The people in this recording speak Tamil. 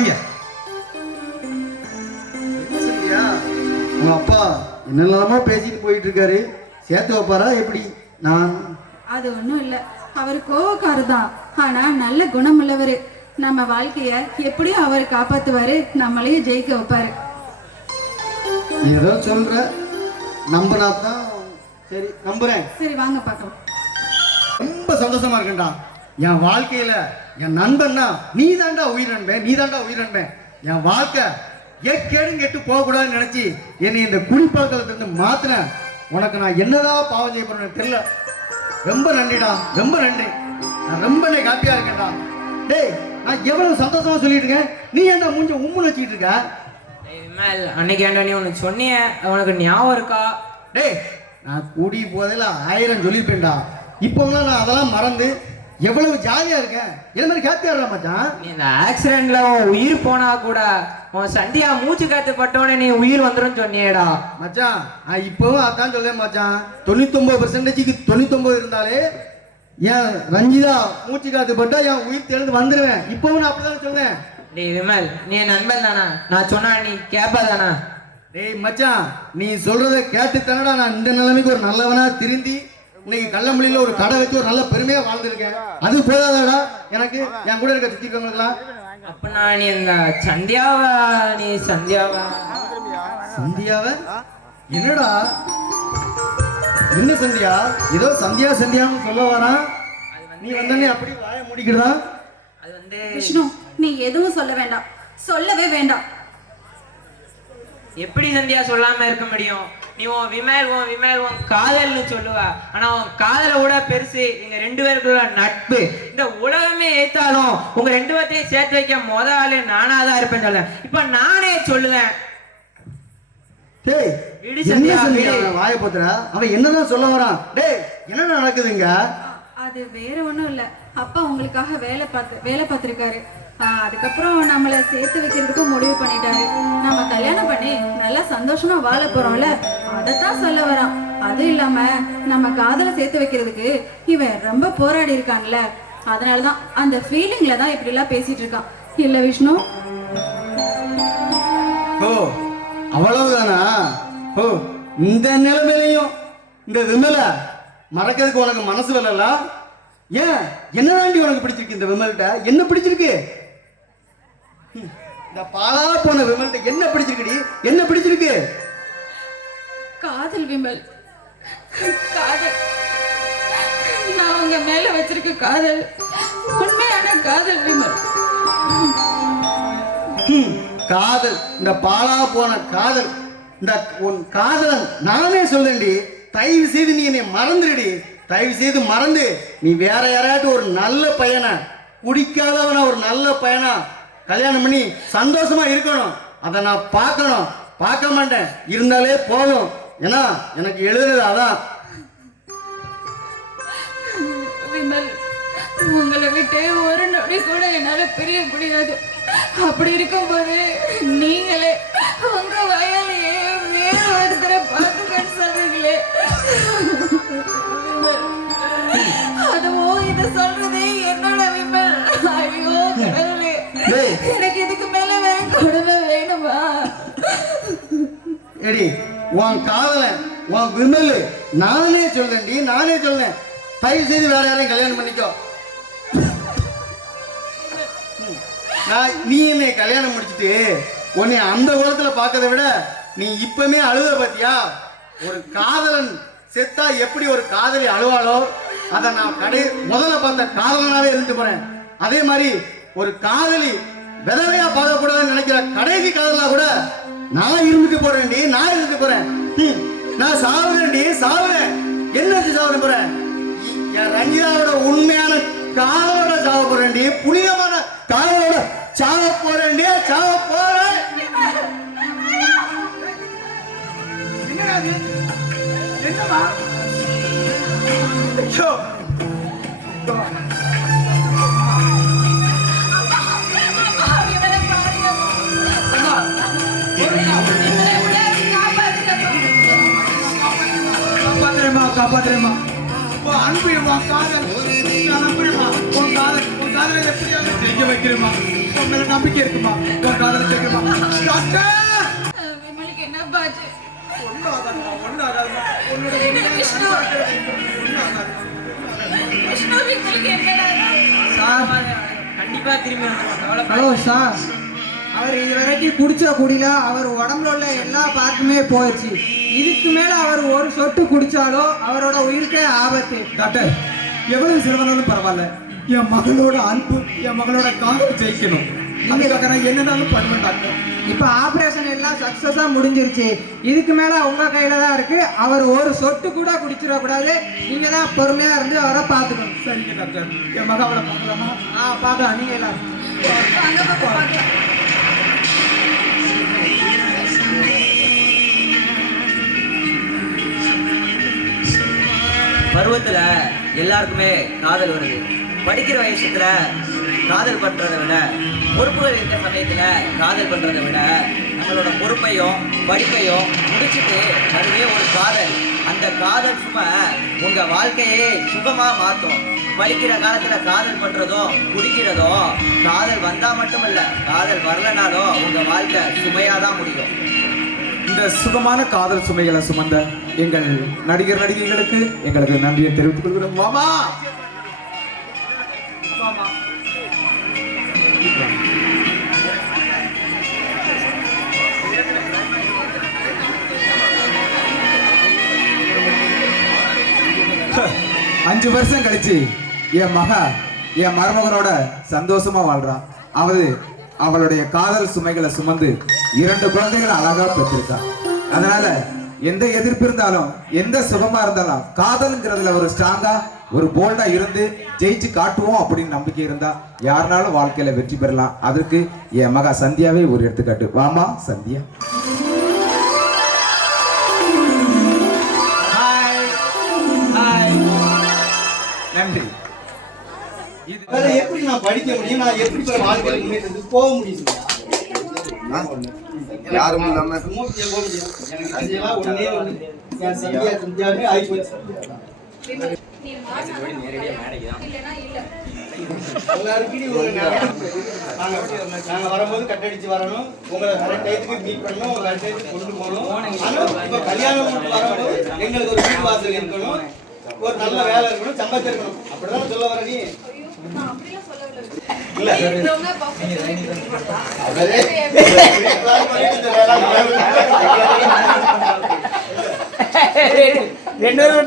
வாங்க. சரியா? உங்க அப்பா என்னெல்லாமோ பேசிட்டு போயிட்டு இருக்காரு. சேர்த்து வைப்பாரா எப்படி? நான் அது ஒண்ணும் இல்ல. அவர் கோவக்காரர் தான், ஆனா நல்ல குணம் உள்ளவரு. நம்ம வாழ்க்கைய எப்படியும் அவர் காப்பாத்துவாரு, நம்மளையும் ஜெயிக்க வைப்பாரு. நீ ஏதோ சொல்ற, நம்பினாதான். சரி, நம்புறேன். சரி வாங்க பார்க்கலாம். ரொம்ப சந்தோஷமா இருக்கேன்டா. என் வாழ்க்கையில என் நண்பன்னா நீ தாண்டா உயிர் நண்பன், நீ தாண்டா உயிர் நண்பன். என் வாழ்க்கை கேடும் கெட்டு போக கூடாதுன்னு நினைச்சு என்னை இந்த குடிப்பழக்கத்துல இருந்து மாத்தின உனக்கு நான் என்னதான் பாவம் செய்ய போறேன்னு தெரியல. ரொம்ப நன்றிடா, ரொம்ப நன்றி. நான் ரொம்ப ஹாப்பியா இருக்கேன்டா. டேய், நான் எவ்வளவு சந்தோஷமா சொல்லிட்டு இருக்கேன், நீ என்ன மூஞ்ச உம்முன்னு வச்சுக்கிட்டு இருக்க? அன்னைக்கு ஏன்டா நீ ஒன்று சொன்னிய, உனக்கு ஞாபகம் இருக்கா? டேய், நான் கூடி போதில் 1000 சொல்லியிருப்பேன்டா. இப்போலாம் நான் அதெல்லாம் மறந்து எவ்வளவு ஜாலியா இருக்கேன். என்ன மாதிரி ஹாப்பியா இருக்கா மச்சான்? நீ இந்த ஆக்சிடென்ட்ல உன் உயிர் போனா கூட உன் சண்டியா மூச்சு காத்து பட்டவனே நீ உயிர் வந்துடும் சொன்னியேடா. மச்சான், நான் இப்பவும் அதான் சொல்றேன் மச்சான். 99%க்கு 99 இருந்தாலே என் ரஞ்சிதா மூச்சு காத்து பட்டா என் உயிர் தெளிந்து வந்துடுவேன். இப்பவும் நான் அப்படிதான் சொன்னேன். டேய் விமல், நீ நண்பன் தானா? நான் சொன்னா நீ கேப்பா தானா? டேய் மச்சான், நீ சொல்றத கேட்டு தானடா நான் இந்த நிலைமைக்கு ஒரு நல்லவனா திருந்தி இன்னைக்கு கள்ளம்பள்ளியில ஒரு கடை வச்சு ஒரு நல்ல பெருமையா வாழ்ந்துருக்கேன். அது போதாதாடா எனக்கு? என் கூட இருக்க சுத்தி இருக்கவங்களுக்குலாம் அப்பனா நீ இந்த சந்தியாவா? நீ சந்தியாவா? சந்தியாவ? என்னடா என்ன சந்தியா? ஏதோ சந்தியா சந்தியான்னு சொல்ல வரான். நீ வந்தனே அப்படி வாய முடிக்கிறதா? அது வந்து விஷ்ணு, நீ எதுவும் சொல்ல வேண்டாம், சொல்லவே வேண்டாம். எப்படி சந்தியா சொல்லாம இருக்க முடியும்? நீ உன் விமல் உன் காதல்னு சொல்லுவ, ஆனா உன் காதலை விட பெருசு எங்க 2 பேருக்குள்ள நட்பு. இந்த உலகமே ஏத்தாலும் உங்க 2 பேர்த்தையும் சேர்த்து வைக்க முத ஆளு நானாதான் இருப்பேன்னு சொல்ல. இப்ப நானே சொல்லுவேன். டேய், என்ன சந்தியா வாய போத்துற? அவன் என்னதான் சொல்ல வரான்? டேய், என்ன நடக்குதுங்க? அது வேற ஒண்ணும் இல்ல. அப்பா உங்களுக்காக வேலை பார்த்திருக்காரு. அதுக்கப்புறம் நம்மளை சேர்த்து வைக்கிறதுக்கு முடிவு பண்ணிட்டாரு. நம்ம கல்யாணம் பண்ணி நல்லா சந்தோஷமா வாழ போறோம்ல, அதைத்தான் சொல்ல வரான். அது இல்லாம நம்ம காதலை சேர்த்து வைக்கிறதுக்கு இவன் ரொம்ப போராடி இருக்கான்ல, அதனாலதான் அந்த ஃபீலிங்ல தான் இப்படி எல்லாம் பேசிட்டு இருக்கான். இல்ல விஷ்ணு? ஓ, அவ்வளவுதானா? ஓ, இந்த நிலைமையிலையும் இந்த விமல மறக்கிறதுக்கு உனக்கு மனசு வரல? ஏன், என்னதாண்டி உனக்கு பிடிச்சிருக்கு? இந்த விமல்கிட்ட என்ன பிடிச்சிருக்கு? இந்த பாலா போன விமல்கிட்ட என்ன பிடிச்சிருக்குடி? என்ன பிடிச்சிருக்கு? காதல் விமல், காதல். நான் உங்க மேல வச்சிருக்க காதல் உண்மையான காதல் விமல். காதல், இந்த பாலா போன காதல். இந்த உன் காதலன் நானே சொல்றேன்டி, தயவு செய்து நீ என்னை மறந்துடுடி. தயவு செய்து மறந்து நீ வேற யாராட்டும் ஒரு நல்ல பையனை, குடிக்காதவனா ஒரு நல்ல பையனா கல்யாணம் பண்ணி சந்தோஷமா இருக்கணும். அதை நான் பார்க்கணும். பார்க்க மாட்டேன், இருந்தாலே போதும். ஏன்னா எனக்கு எழுதுறது அதான். விமல், உங்களை விட்டு ஒரு நொடி கூட என்னால பிரிய முடியாது. அப்படி இருக்கும்போது நீங்களே உங்க வயலையே வேற ஒருத்தரை பார்த்துக்கன்னு சொல்றீங்களே. அதுவும் இதை சொல்றதே என்னோட விமல். ஐயோ கடவுளே, எனக்கு இதுக்கு மேல வேற கொடுமை வேணுமா? எடி, உன் காதலன் உன் விமல் நானே சொல்றேன்டி, நானே சொல்றேன். தயவு செய்து வேற யாரையும் கல்யாணம் பண்ணிக்கோ. நீ என்னை கல்யாணம் முடிச்சுட்டு உன்னை அந்த உலகத்துல பார்க்கறத விட நீ இப்பவுமே அழுத பாத்தியா? ஒரு காதலன் செத்தா எப்படி ஒரு காதலி அழுவாளோ, அதை நான் முதல்ல பார்த்த காதலனாவே இருந்து போறேன். அதே மாதிரி ஒரு காதலி விதவையா பார்க்க கூடாதுன்னு நினைக்கிற கடைசி காதலா கூட நான் இருந்துட்டு போறேன்டி, நான் இருந்துட்டு போறேன். நான் சாவுறேன்டி, சாவுறேன். என்ன சாவ போறேன்? என் ரஞ்சிதாவோட உண்மையான காதலோட சாவ போறேன்டி, புனிதமான காதலோட சாவ போறேன்டி, சாவ போறேன். என்னமா? காப்பாத்துறேமா, அனுப்பிடுமா காதல். நான் நம்புறேமா, உன் காதலை எப்படியாவது ஜெயிக்க வைக்கிறேமா. உன் மேல நம்பிக்கை இருக்குமா? கண்டிப்பா திரும்பி வந்துருவாங்க. ஹலோ சார், அவர் இது வரைக்கும் குடிச்ச குடியில அவர் உடம்புல உள்ள எல்லா பார்ட்டுமே போயிடுச்சு. இதுக்கு மேல அவர் ஒரு சொட்டு குடிச்சாலோ அவரோட உயிருக்கே ஆபத்து. டாக்டர், எவ்வளவு சிரமம்னாலும் பரவாயில்ல, என் மகளோட அன்பு, என் மகளோட காதல் ஜெயிக்கணும். அதுக்காக நான் என்னன்னாலும் பண்ணுவேன் டாக்டர். இப்ப ஆபரேஷன் எல்லாம் சக்சஸா முடிஞ்சிருச்சு. இதுக்கு மேல உங்க கையில தான் இருக்கு. அவர் ஒரு சொட்டு கூட குடிச்சிட கூடாது. நீங்க தான் பொறுமையா இருந்து அவரை பாத்துக்கணும். சரிங்க டாக்டர், என் மகாவளை பார்க்கலாமா? பாக்கலாம். நீங்க எல்லாரும் பருவத்துல எல்லாருக்குமே காதல் வருது. படிக்கிற வயசுல காதல் பண்றதை விட, பொறுப்புகள் இருக்கிற சமயத்துல காதல் பண்றதை விட, நம்மளோட பொறுப்பையும் படிப்பையும் முடிச்சுட்டு அதுவே ஒரு காதல். அந்த காதல் சும்மா உங்க வாழ்க்கையே சுகமா மாற்றும். படிக்கிற காலத்துல காதல் பண்றதோ குடிக்கிறதோ, காதல் வந்தா மட்டும் இல்ல, காதல் வரலனாலும் உங்க வாழ்க்கை சுமையாதான் முடியும். இந்த சுகமான காதல் சுமைகளை சுமந்த எங்கள் நடிகர் நடிகைகளுக்கு எங்களது நன்றியை தெரிவித்துக் கொள்கிறோம். மாமா அஞ்சு வருஷம் கழிச்சு என் என் மருமகனோட சந்தோஷமா வாழ்றான். அவளுடைய காதல் சுமைகளை சுமந்து 2 குழந்தைகளை அழகா பெற்றிருக்கா. அதனால எந்த எதிர்ப்பு இருந்தாலும், எந்த சுகமா இருந்தாலும், காதல்ங்கிறதுல ஒரு ஸ்ட்ராங்கா, ஒரு போல்டா இருந்து ஜெயிச்சு காட்டுவோம் அப்படின்னு நம்பிக்கை இருந்தா யாருனாலும் வாழ்க்கையில வெற்றி பெறலாம். அதற்கு என் மகா சந்தியாவே ஒரு எடுத்துக்காட்டு. வாமா சந்தியா. நன்றி. அதை எப்படி நான் படிக்க முடியும்? நான் எப்படி வாழ்க்கையில் முன்னேற்றத்துக்கு போக முடியும்? யாரும் இல்லாம அதெல்லாம் ஒண்ணே ஒண்ணு. என் சந்தியா சந்தியாவே ஆயிப்போச்சு. எல்லாருக்கும் ஒரு நாங்க வரும்போது கட்டடிச்சு வரணும், உங்களை கரெக்ட் டைத்துக்கு மீட் பண்ணணும், உங்க கரெக்ட் டைத்துக்கு கொண்டு போகணும். ஆனா இப்ப கல்யாணம் பண்ணிட்டு வரும்போது எங்களுக்கு ஒரு வீடு வாசல் இருக்கணும், ஒரு நல்ல வேலை இருக்கணும், சம்பாதிச்சிருக்கணும். அப்படிதான் சொல்ல வர நீ? இல்ல ரெண்டு பேரும்